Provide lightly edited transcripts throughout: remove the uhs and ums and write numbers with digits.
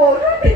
Ủa nó bị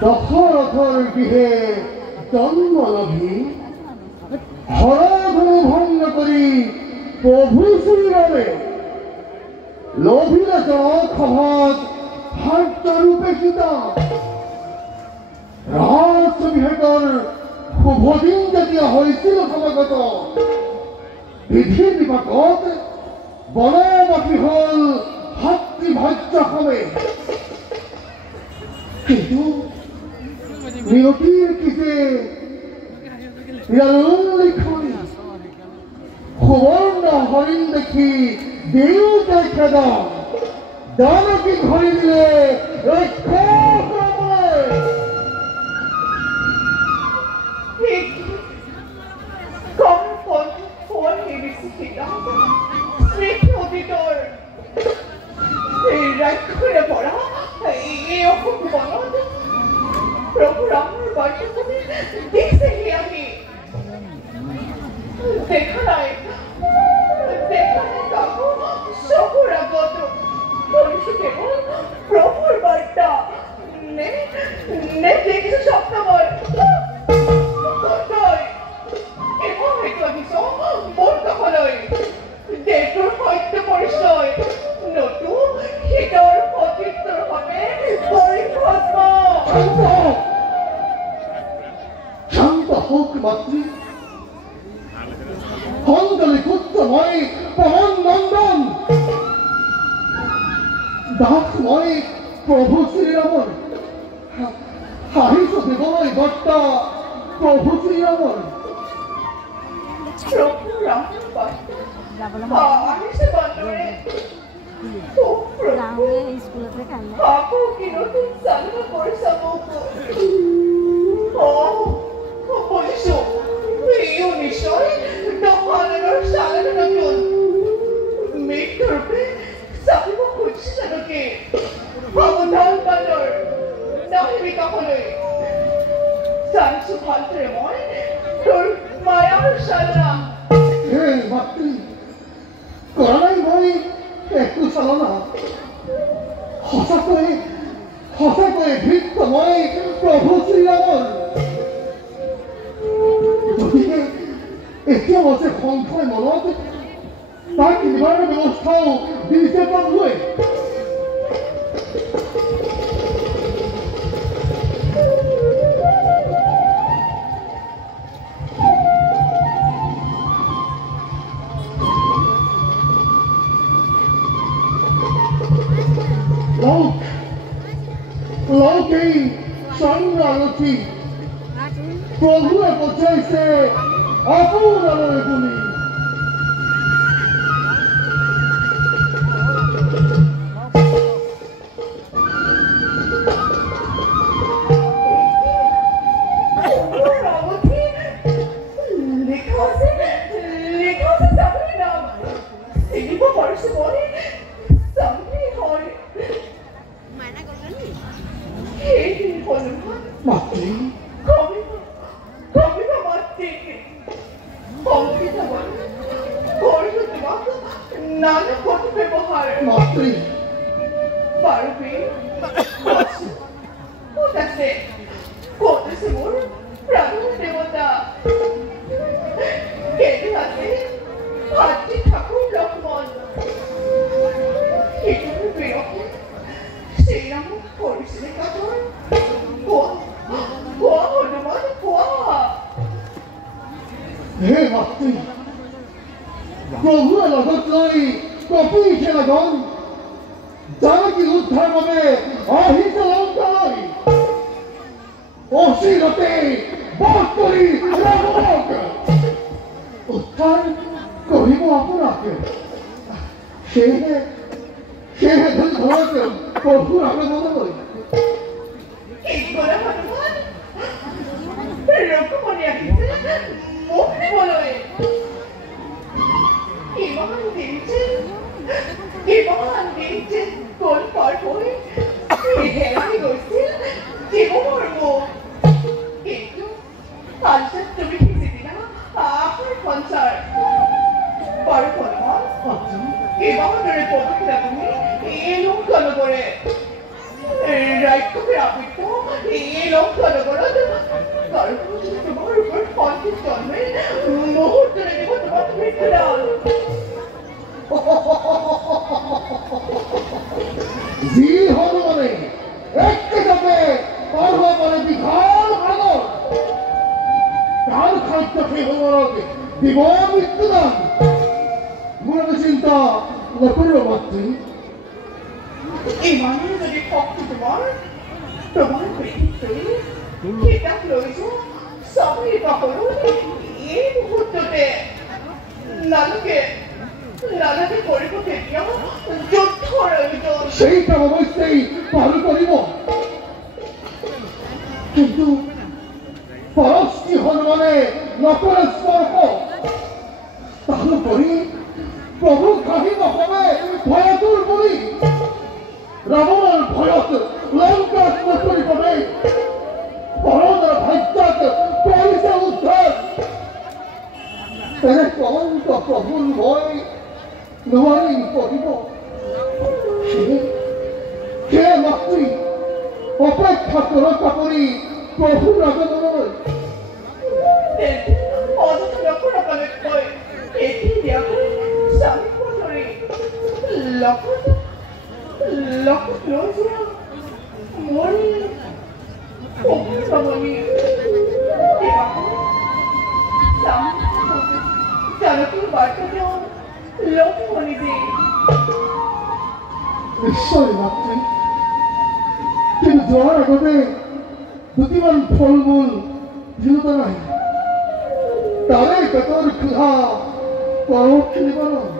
দশরথর গৃহে জন্ম লভি হরধনু ভঙ্গ করি প্রভু শ্রীরামে লভিল জনক্ষভাগ ভাগ্যরূপে সীতা রাজবিহেকর শুভদিন যেতিয়া হৈছিল সমাগত বিধি বিভাগত বনবাসী হল ভাতৃভাজ্যসমে কিন্তু নিয়তিৰ কিছে লিখনি সুবৰ্ণ হৰিণ দেখি দেউতাই খেদা দানকী ধৰি দিলে প্রভু রামের বাড়িতে দেখতে গিয়ে আমি দেখা নাই কাকু সকর আগত করেছি কেবল প্রভুর বাড়িটা নে দেখেছি সপ্তাহবার এবং হয়তো আমি মোর কখনোই দেটোর হয়তো পরিচয় নতু হিতর অতীতর হবে পরিভস্ম শান্ত হোক মাতৃ অঞ্জলি পুত্রময় পবন নন্দন দাসময় প্রভু শ্রীরামর হাহিস দেবলয় বর্তা প্রভু শ্রীরামর প্রভু রামের বার্তা হাহিসে বন্দরে aku kino tuh sana bersama polisu iyo nishoy dokanar sana nakon meter pe sabi mo kuch sana ke pagdal bandar nahi bikaholoi sansu bhaltre moy tor mayar sana hey matri koranai moi একটু চালনা সঁচাকৈয়ে ভৃত্যময় প্ৰভু শ্ৰীৰামৰ গতিকে এতিয়াও আছে সংশয় মনত তাক কিনিবাৰ ব্যৱস্থাও দিছে প্ৰভুৱে লৌকেই সংগ্ৰামী প্ৰভুৱে পঠিয়াইছে আপোনালৈ বুলি মাতৃ মাতৃ পারবে কোথাছে কোথাছে মোর প্রাণ দেবতা কেটে আছে ভাতৃ ঠাকুর লক্ষ্মণ এটুকু বেরোকে সেই নাম করেছিলেন কাতর কোয়া হনুমান কোয়া হে মাতৃ প্ৰভুৱে লগত লৈ কপিছে লাগন জানকী উদ্ধাৰ বাবে আহিছে লংকালৈ অচিৰতে বধ কৰি ৰাৱণক উদ্ধাৰ কৰিব আপোনাকে সেয়েহে ধৰি ঘৰতে প্ৰভুৰ আগমনলৈ এই করে হনুমান লক্ষ্মণে আহিছে মুখ দিবলৈ ইমান দিনছে তোর পর হয়ে হেরাই গৈছিল জীবনৰ মুখ কিন্তু আলসা তুমি ভিজে দিলা আপনাৰ সঞ্চাৰ বড় হনুমান ইমান দৰে পদক্ষেপ তুমি এই লোক করে রাইট চোখের আবৃত্ত এই লঙ্কা জগরত তারপর তোমার উপর পঞ্চাশ জন্মে মুহূর্তে দেব তোমার মৃত্যুদান জি হনুমানে একটি যাবে পারব বলে বিঘাল ভাগর কার খাদ্য খেয়ে হনুমানকে দিব মৃত্যুদান মনে চিন্তা না করিব মাতৃ এই মানুষ যদি পক্ষে তোমার পেটিতে এটা প্রয়োজন সবই কখনো এই মুহূর্ততে নালকে করিব তেতিয়া যুদ্ধ রইত সেইটা অবশ্যই পালন করিব কিন্তু পরশ্রী হনুমানে নকরে স্পর্শ তাহলে করি প্রভু খাহিব হবে ভয়তুর বলি রাবণের ভয়ত লঙ্কা নকরি হবে পরমের ভাগ্যত পরিচে উদ্ধার তেনে কমন্ত প্রভুর ভয় নোৱাৰি পঢ়িব সেয়ে মাতৃ অপেক্ষা কৰক আপুনি প্ৰভুৰ আগমনলৈ অযথা লক্ষ্য নকলে কৈ এতিয়া স্বামী ধৰি লগত লৈ যোৱা মোৰ অভিভাৱনী জানকীৰ বাৰ্তা তেওঁ লগ শুনিবি নিশ্চয় মাতৃ কিন্তু যোৱাৰ আগতে দুটিমান ফল মূল দিওঁতা নাই তাৰে পেটৰ ক্ষুধা পৰৱ খেলিব নহয়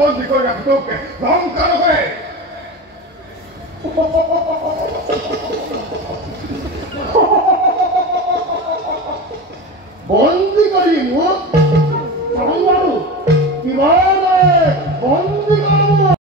বন্দী কৰে ৰাখতে লঙ্কা কৰে